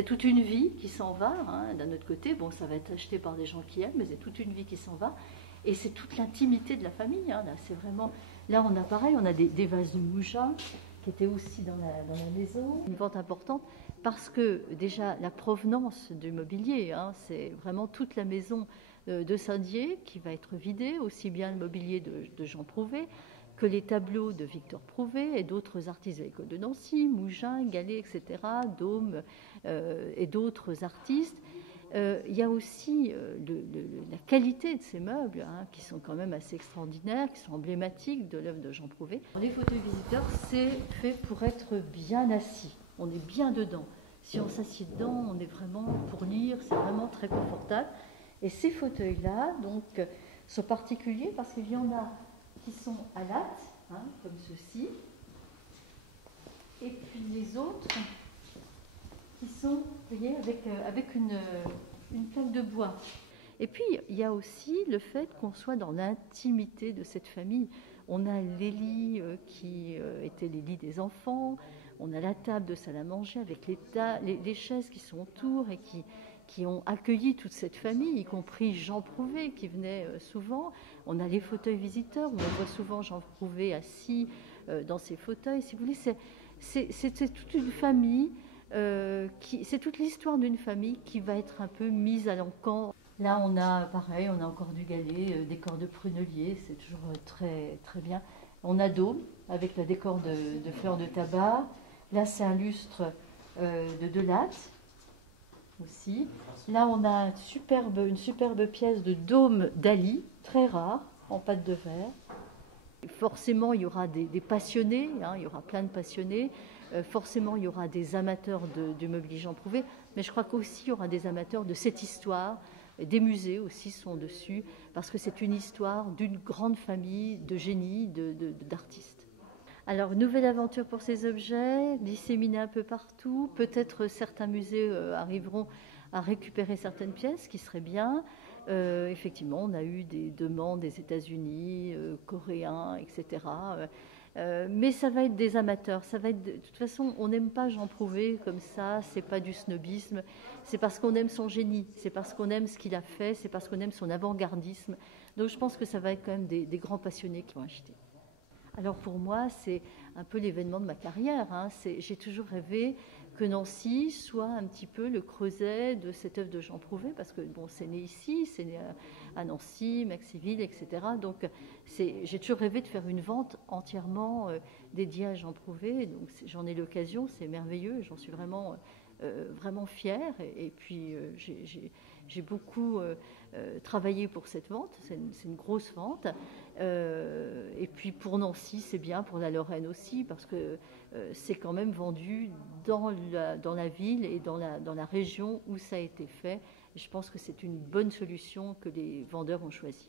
C'est toute une vie qui s'en va, hein. D'un autre côté, bon, ça va être acheté par des gens qui aiment, mais c'est toute une vie qui s'en va. Et c'est toute l'intimité de la famille, hein. Là, c'est vraiment... Là, on a pareil, on a des vases de Mougins qui étaient aussi dans la maison. Une vente importante parce que déjà la provenance du mobilier, hein, c'est vraiment toute la maison de Saint-Dié qui va être vidée, aussi bien le mobilier de Jean Prouvé que les tableaux de Victor Prouvé et d'autres artistes de l'école de Nancy, Mougins, Gallet, etc., Daume et d'autres artistes. Il y a aussi la qualité de ces meubles, hein, qui sont quand même assez extraordinaires, qui sont emblématiques de l'œuvre de Jean Prouvé. Les fauteuils visiteurs, c'est fait pour être bien assis. On est bien dedans. Si on s'assied dedans, on est vraiment pour lire, c'est vraiment très confortable. Et ces fauteuils-là, donc, sont particuliers parce qu'il y en a qui sont à latte, hein, comme ceux-ci, et puis les autres qui sont, vous voyez, avec une plaque de bois. Et puis, il y a aussi le fait qu'on soit dans l'intimité de cette famille. On a les lits qui étaient les lits des enfants, on a la table de salle à manger avec les chaises qui sont autour et qui ont accueilli toute cette famille, y compris Jean Prouvé qui venait souvent. On a les fauteuils visiteurs, où on voit souvent Jean Prouvé assis dans ses fauteuils. Si vous voulez, c'est toute une famille, c'est toute l'histoire d'une famille qui va être un peu mise à l'encan. Là, on a, pareil, on a encore du Gallet, décor de prunellier, c'est toujours très, très bien. On a Daume, avec le décor de fleurs de tabac. Là, c'est un lustre de Delatte, aussi. Là, on a une superbe pièce de Daume d'Ali, très rare, en pâte de verre. Forcément, il y aura des passionnés, hein, il y aura plein de passionnés. Forcément, il y aura des amateurs du mobilier Jean Prouvé, mais je crois qu'aussi, il y aura des amateurs de cette histoire. Des musées aussi sont dessus, parce que c'est une histoire d'une grande famille de génies, d'artistes. Alors, nouvelle aventure pour ces objets, disséminés un peu partout. Peut-être certains musées arriveront à récupérer certaines pièces, ce qui serait bien. Effectivement, on a eu des demandes des États-Unis, coréens, etc. Mais ça va être des amateurs. Ça va être de toute façon, on n'aime pas Jean Prouvé comme ça. C'est pas du snobisme. C'est parce qu'on aime son génie. C'est parce qu'on aime ce qu'il a fait. C'est parce qu'on aime son avant-gardisme. Donc, je pense que ça va être quand même des grands passionnés qui vont acheter. Alors pour moi, c'est un peu l'événement de ma carrière, hein. J'ai toujours rêvé que Nancy soit un petit peu le creuset de cette œuvre de Jean Prouvé, parce que bon, c'est né ici, c'est né à Nancy, Maxiville, etc. Donc j'ai toujours rêvé de faire une vente entièrement dédiée à Jean Prouvé. Donc j'en ai l'occasion, c'est merveilleux, j'en suis vraiment vraiment fière. Et puis j'ai beaucoup travaillé pour cette vente, c'est une grosse vente. Et puis pour Nancy, c'est bien, pour la Lorraine aussi, parce que c'est quand même vendu dans la ville et dans la région où ça a été fait. Et je pense que c'est une bonne solution que les vendeurs ont choisie.